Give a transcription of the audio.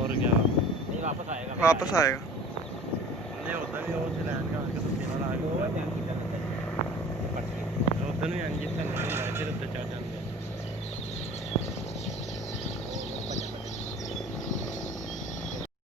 और क्या नहीं वापस आएगा नहीं होता नहीं वो चलान का उधर भी अंजित नहीं है फिर उधर चाचा